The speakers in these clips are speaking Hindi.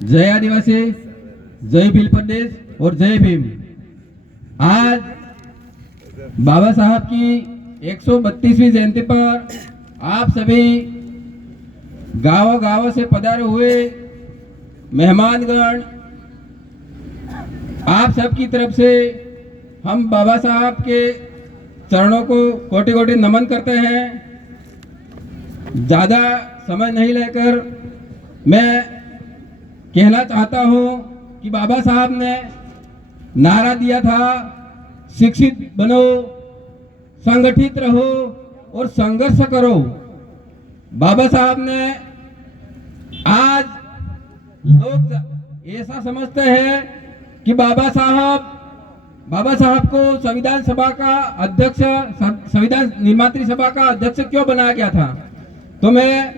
जय आदिवासी, जय भील प्रदेश और जय भीम। आज बाबा साहब की 132वीं जयंती पर आप सभी गांव से पधारे हुए मेहमानगण, आप सबकी तरफ से हम बाबा साहब के चरणों को कोटि कोटि नमन करते हैं। ज़्यादा समय नहीं लेकर मैं कहना चाहता हूं कि बाबा साहब ने नारा दिया था, शिक्षित बनो, संगठित रहो और संघर्ष करो। बाबा साहब ने आज लोग ऐसा समझते हैं कि बाबा साहब को संविधान सभा का अध्यक्ष, संविधान निर्मात्री सभा का अध्यक्ष क्यों बनाया गया था। तो मैं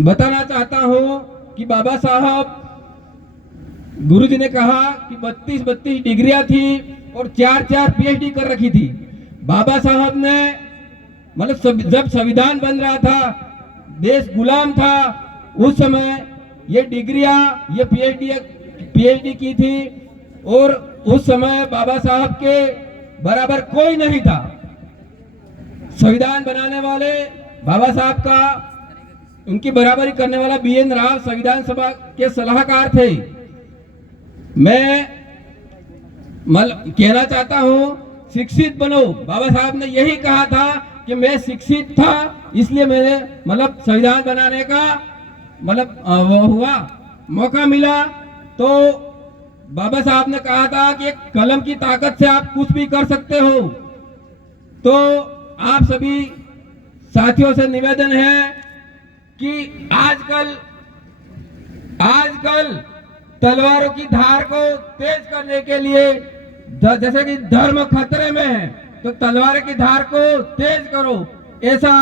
बताना चाहता हूं कि बाबा साहब, गुरुजी ने कहा कि 32 डिग्रियां थी और 4 पीएचडी कर रखी थी। बाबा साहब ने मतलब जब संविधान बन रहा था, देश गुलाम था, उस समय ये डिग्रियां, ये पीएचडी की थी और उस समय बाबा साहब के बराबर कोई नहीं था। संविधान बनाने वाले बाबा साहब का, उनकी बराबरी करने वाला बीएन राव संविधान सभा के सलाहकार थे। मैं कहना चाहता हूं, शिक्षित बनो। बाबा साहब ने यही कहा था कि मैं शिक्षित था, इसलिए मैंने संविधान बनाने का वो हुआ, मौका मिला। तो बाबा साहब ने कहा था कि एक कलम की ताकत से आप कुछ भी कर सकते हो। तो आप सभी साथियों से निवेदन है कि आजकल तलवारों की धार को तेज करने के लिए, जैसे कि धर्म खतरे में है तो तलवार की धार को तेज करो, ऐसा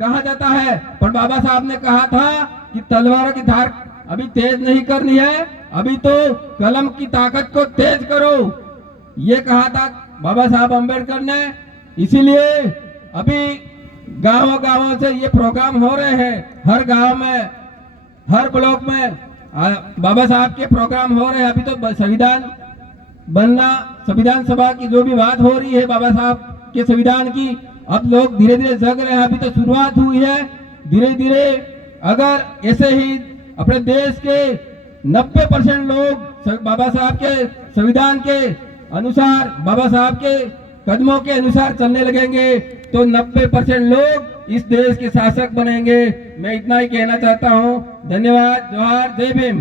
कहा जाता है। पर बाबा साहब ने कहा था कि तलवार की धार अभी तेज नहीं करनी है, अभी तो कलम की ताकत को तेज करो, ये कहा था बाबा साहब अम्बेडकर ने। इसीलिए अभी गांव से ये प्रोग्राम हो रहे हैं, हर गांव में, हर ब्लॉक में बाबा साहब के प्रोग्राम हो रहे हैं। अभी तो संविधान बनना, संविधान सभा की जो भी बात हो रही है बाबा साहब के संविधान की, अब लोग धीरे धीरे जग रहे हैं। अभी तो शुरुआत हुई है, धीरे धीरे अगर ऐसे ही अपने देश के 90% लोग बाबा साहब के संविधान के अनुसार, बाबा साहब के कदमों के अनुसार चलने लगेंगे तो 90% लोग इस देश के शासक बनेंगे। मैं इतना ही कहना चाहता हूं। धन्यवाद। जोहार, जय भीम।